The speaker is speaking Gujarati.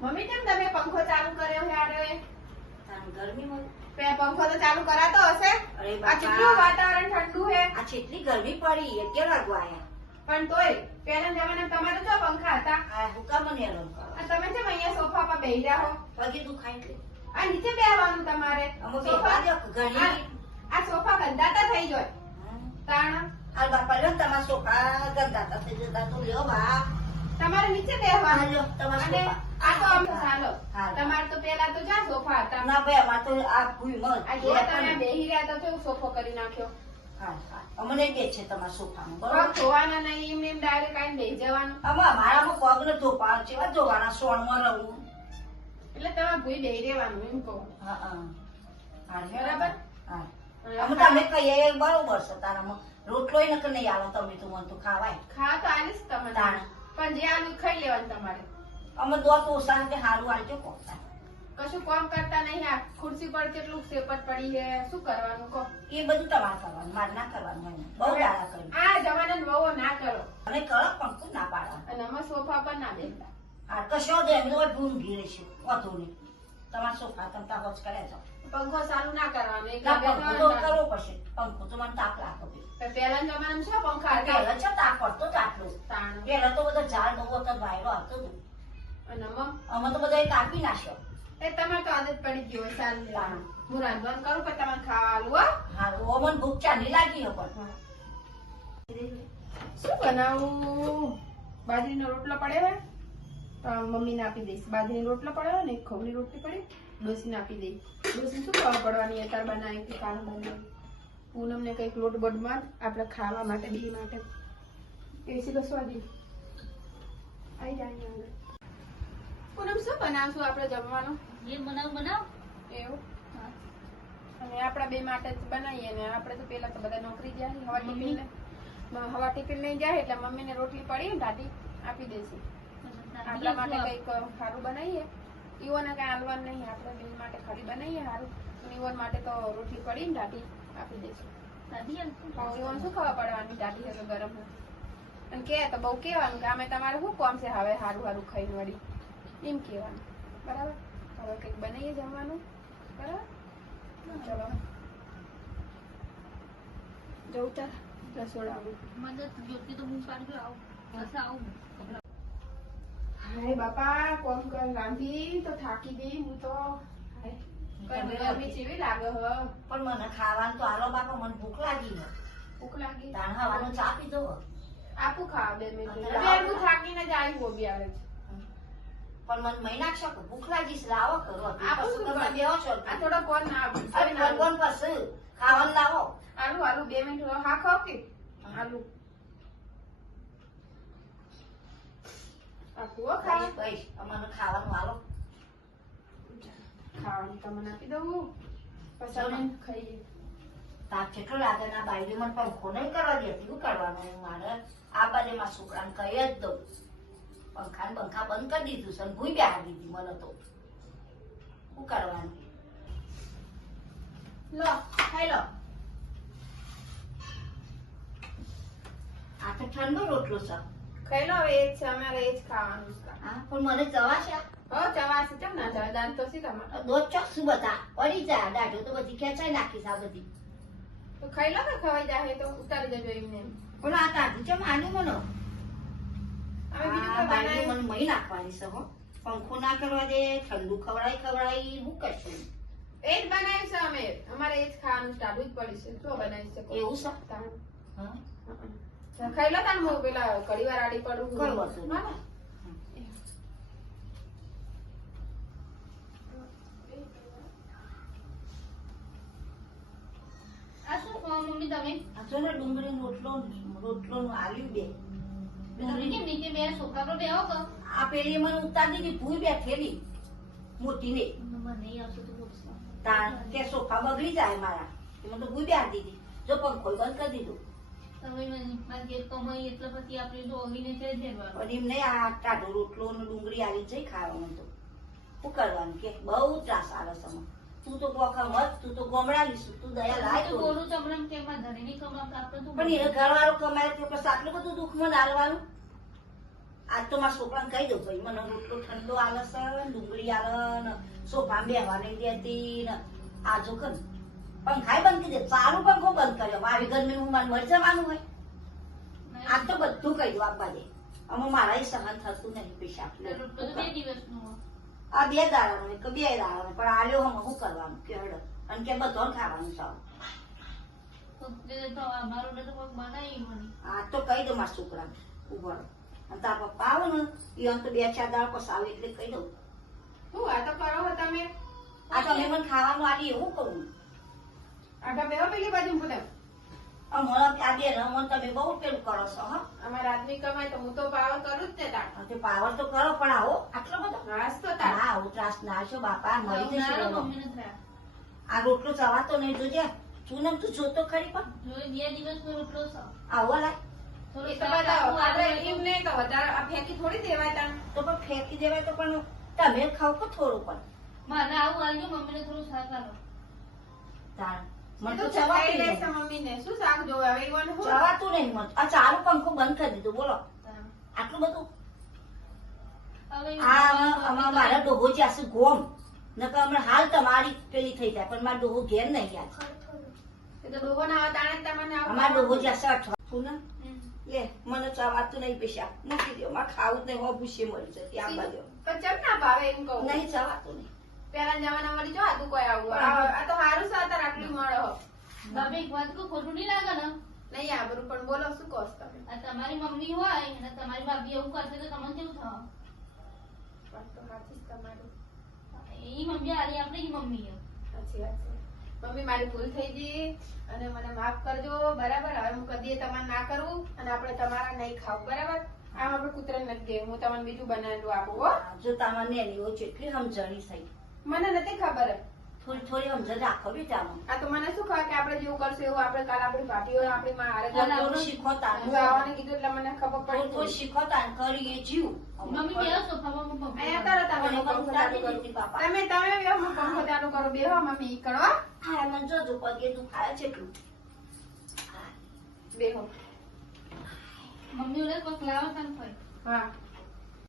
મમ્મી કેમ તમે પંખો ચાલુ કર્યો યાર? ગરમીમાં પંખો તો ચાલુ કરાતો હશે. અરે આ બાપા, કેટલું વાતાવરણ ઠંડુ હે. આ કેટલી ગરમી પડી 11 વાગવા આયા. પણ તોય પહેલા જમાનામાં તમારે તો પંખા હતા. આ હુકા મને હેરાન કરો. આ તમે કેમ અહીંયા સોફા પર બેહી રહ્યા હો? પગે દુખાય એટલે આ નીચે બેહવાનું તમારે. અમુક સોફા બેહવા દો ઘણી. આ સોફા ગંદાતા થઈ જાય. તાણ આ બાપા લ્યો તમારા સોફા ગંદાતા થઈ જતા તો લ્યો બા. તમારે નીચે બેહવાનું. આ લ્યો તમારા અને સોફા. આ તો આમ ચાલો. હા. તમારે તો પેલા તો જ્યાં સોફા હતા. ના ભાઈ અમાર તો આ ભૂઈ મત. આ જો તમે બેહી રહ્યા તો કેવું સોફો કરી નાખ્યો. હા હા અમને બે છે તમારા સોફામાં પગ બરોબર. ધોવાના નહીં એમને એમ ડાયરેક્ટ આઈને બેહી જવાનું. આમાં મારામાં પગ ને ધોપા જેવા ધોવાના સોણમાં રહું. એટલે તમારે ભૂઈ બેહી રહેવાનું એમ કહું. હા હા હા બરાબર? હા અમે તમે કહીએ બરોબર છે તારામાં રોટલોય નકર નહીં આલો તમે તો મને તો ખાવાય. ખાવા તો આલીશ તમને. તાણ. પણ જે આલુ ખાઈ લેવાનું તમારે. અમે દોત ઓછા કે હારું આલજો કોકતા. કશું કામ કરતા નહીં. આ ખુરશી પર કેટલું સેપટ પડી છે. શું કરવાનું કહો? એ બધું તમારે કરવાનું મારે ના કરવાનું મને બહુ દાડા કર્યું. આ જમાના બહુ ના કરો. અને કડક પંખો ના પાડા. અને અમે સોફા પર ના બેસતા. આ કશો દે એમ તો ઢૂંઢી રહેશે વધુ નહીં. તમારા સોફા તમતા હોજ કરે છો. પંખો ચાલુ ના કરવાનો. એક ના લાગે પંખો તો કરવો પડશે. પંખો તો મને તાપ લાગતો હતી. પેલા જમાનામાં શું પંખા હતા? પહેલા છે તાપ પડતો જ આટલો. તાણ. પહેલા તો બધા ઝાડ બહુ હતો વાયરો આવતો હતો. અને અમે તો બધા કાપી નાખ્યો. એ તમારે તો આદત પડી ગઈ હોય. ચાલુ તાણ. હું રાંધવાનું કરું પણ તમારે ખાવા આલું હો. હારું ઓ મને ભૂખ ચાલી લાગી હે પણ. શું બનાવું? બાજરીનો રોટલો પડ્યો હે તો મમ્મીને આપી દઈશ. બાજરીનો રોટલો પડ્યો ને એક ખવની રોટલી પડી ડોસીને આપી દઈ. ડોસી શું ખાવા પડવાની અત્યારે બનાવી કે કામ બનાવી. પૂનમને કંઈક લોટ બોટમાં આપણે ખાવા માટે બી માટે એસી તો સ્વાદી આવી જાય. પૂનમ શું બનાવશું આપણે જમવાનું? જે બનાવ એવું અને આપણા બે માટે જ બનાવીએ ને. આપણે તો પેલા તો બધા નોકરી જાય હવા ટિફિન લઈ જાય એટલે મમ્મીને રોટલી પડી ને દાદી આપી દેશે. આપણા માટે કઈક સારું બનાવીએ. ઈવોને કઈ આલવાનું નહીં. આપણે બે માટે ખરી બનાવીએ સારું. ઈવોન માટે તો રોટલી પડી ને દાદી આપી દેશે. ઈવોન શું ખાવા પડવાની દાદી હવે ગરમ અને કે તો બહુ કેવાનું કે અમે તમારે શું કામ છે હવે સારું સારું ખાઈને વળી એમ કેવાનું. બરાબર? હવે કઈક બનાવીએ જમવાનું. બરાબર? ચલો જવું ચાલ રસોડામાં. હાય બાપા કોમ કર રાંધી તો થાકી ગઈ હું તો. ગરમી જેવી લાગે હ. પણ મને ખાવાનું તો હાલો બાપા મને ભૂખ લાગી હે. ભૂખ લાગી. તાણ ખાવાનું ચા પીધો હે. આપું ખાવા 2 મિનિટ. અત્યારે હું થાકીને જ આવી હોબી આવે છે. પણ મને મહિના છો કે ભૂખ લાગી છે લાવો કરો આપું શું તમે બેહો છો આ થોડો કોણ ના અરે ભગવાન પાસે ખાવાનું લાવો. આલુ આલુ 2 મિનિટ હા ખાવ કે આલુ આપું હો ખાવા. ભાઈ અમારે ખાવાનું હાલો. ખાવાનું તમને આપી દઉં પછી અમે ખાઈએ. તાપ કેટલો લાગે ના બાયડી મને પંખો નહીં કરવા દેતી. શું કરવાનું મારે આ બાજુ માં છોકરાને કહી જ દઉં. પંખા બંધ કરી દીધું છે ભૂઈ બેહાડી દીધી મને તો. શું કરવાનું? લો ખાઈ લો. આ તો ઠંડો રોટલો છે. ખાઈ લો હવે એ જ છે અમારે એ જ ખાવાનું છે. હા પણ મને જવા છે. હો ચવાસી કેમ ના જાય? દાંત તો સી તમારે દોધ ચોકસું બધા પડી જાય દાઢો તો બધી ખેંચાઈ નાખીશ આ બધી. તો ખાઈ લો કે ખવાઈ જાય તો ઉતારી દેજો એમને. પણ આ તાઢું છે માન્યું મને. અમે બીજું આ તો બાયડી બનાવી. મને મહી નાખવાની છે હો. પંખો ના કરવા દે ઠંડુ ખવડાવી હું કરશું. એ જ બનાવી છે અમે. અમારે એ જ ખાવાનું સ્ટાર્ટ જ પડી છે. શું બનાવી શકો? એવું છે? તાણ. હા ખાઈ લો તાન હું પેલા ઘડી વાર આડી પડું. કઈ વાંધો નહીં. હા ને? આ શું કહો મમ્મી તમે? આ જો ને ડુંગળી રોટલો નું આલ્યું બે. તમે કેમ નીચે બે સોફા પર બેહો છો? આ પેલી મને ઉતારી દીધી ભૂઈ બેઠેલી મોટી ને. મને નહીં આવતું તો બોલશો. તાણ કે સોફા બગડી જાય મારા. મને તો ભૂઈ બેહાડી દીધી. જો પંખો બંધ કરી દીધો. તમે મારી જે કમાઈ એટલે પછી આપણે ડોગીને છે દેવાનું. પણ એમ નહીં આ ટાઢો રોટલો ને ડુંગળી આવી જઈ ખાવાનું તો શું કરવાનું કે બહુ ત્રાસ આવે છે મને. તું તો કોખા મત તું તો ગોમડાની છું. તું દયા લાય તો તો. બોલું તમને કે મારા ધણીની કમાક આપણે તો પણ એને ઘરવાળો કમાય તો પછી આટલું બધું દુઃખ મને હાલવાનું. આજ તો મારા છોકરાને કહી દઉં ભાઈ મને રોટલો ઠંડો આલે છે ડુંગળી આલે ને સોફા બેહવા નહીં દેતી ને આજો કર પંખાય બંધ કરી દે ચાલુ પંખો બંધ કર્યો આવી ગરમી હું મને મરી જવાનું હોય આજ તો બધું કહી દઉં આપવા દે અમે મારા સહન થતું નહીં પેશાબ રોટલો તો 2 દિવસનો હોય. આ 2 દાડાનો કે 2 દાડાનો પણ આલ્યો હમ શું કરવાનું કે હડ અને કે બધો ખાવાનું સાવ તો તે તો અમારો તો કોક બનાવી મને. આ તો કહી દઉં મારા છોકરાને ઉભો રહો. અને તારા પપ્પા આવે ને એ તો 2-4 દાડા પછી આવે એટલે કહી દઉં શું આ તો કરો છો તમે? આ તો મને ખાવાનું આલી એવું કરું આગળ બેહો પેલી બાજુ બોલે. અમારા આ 2 રમણ તમે બહુ પેલું કરો છો હા અમારા આદમી કમાય તો હું તો પાવર કરું જ ને તાર. તે પાવર તો કરો પણ આવો આટલો બધો હાસ તો તાર. ના આવું ત્રાસ ના છો બાપા મરી જશે ઉનાળો એનો. મમ્મીને થયા. આ રોટલો ચવાતો નહીં જોજે ચૂનમ તું જોતો ખરી પણ જોઈ 2 દિવસનો રોટલો છે. આવો લાય થોડું એ તો શાક બતાવો. આખું આપણે આલે એમ નહીં કે વધારે આ ફેંકી થોડી દેવાય તાન. તો પણ ફેંકી દેવાય તો પણ તમે ખાવ તો થોડું પણ મારે આવું આલ્યું મમ્મીને થોડું શાક આલો. તાર એ મને તો તો ચવાતું ચવાઈ લેશે નહીં મમ્મીને. શું શાક જોવે હવે ઈવન હું? ચવાતું નહીં મને આ ચાલુ પંખો બંધ કરી દીધું બોલો તાર. આટલું બધું હવે આ મારા ડોહો જ્યાં ગોમ નકર હમણાં હાલ તમારી પેલી થઈ જાય પણ મારા ડોહો ઘેર નહીં ગયા એ તો ડોહો ના આવે તાણે જ તમને આવું અમારા ડોહો જ્યાં અઠવા પૂનમ હમ. લે મને ચવાતું નહીં પેશા મૂકી દો મારે ખાવું જ નહીં હું ભૂસી મરી જતી આ બાજુ પણ ચમ ના ભાવે એમ કહું. નહીં ચવાતું નહીં પેલા જમાના વાળી જો આતું કોઈ આવું. આ તો હારું છે અત્યારે આટલું મળે હો. ભાભી એક વાત કહું, ખોટું નહીં લાગે ને? નહીં આબરું પણ બોલો શું કહો છો તમે? આ તમારી મમ્મી હોય અને તમારી ભાભી એવું કરશે તો તમને કેવું થાય? વાત તો સાચી જ તમારી. ઈ મમ્મી આલી આપણે ઈ મમ્મી છે. સાચી વાત છે. મમ્મી મારી ભૂલ થઈ ગઈ અને મને માફ કરજો બરાબર. હવે હું કદી તમારે ના કરું અને આપણે તમારા નહીં ખાવ બરાબર. આમ આપણે કૂતરાને નથી દેવું. હું તમને બીજું બનાવેલું આપું હો. જો તમારે એની જેટલી સમજણી થઈ મને નથી ખબર. થોડી થોડી સમજણ રાખો બી તામાં આ તો મને શું ખબર કે આપણે જેવું કરશું એવું આપણે કાલ આપણી ભાભીઓ આપણી માં હારે થોડું શીખો તાનું ગાવાને કીધું એટલે મને ખબર થોડું થોડું પડી. શીખો તાન કરી એ જીવ મમ્મી બેહો સોફામાં હું પંખો અહીંયા તરત મને તમે પંખો ચાલુ કરો. નથી બાપા. તમે બેહો, હું પંખો ચાલુ કરું. બેહો મમ્મી ઈ કરો. હા મને જોજો પગે દુખાય છે એટલું બેહો. મમ્મી ઓલે કોક લાવો તને કોઈ. હા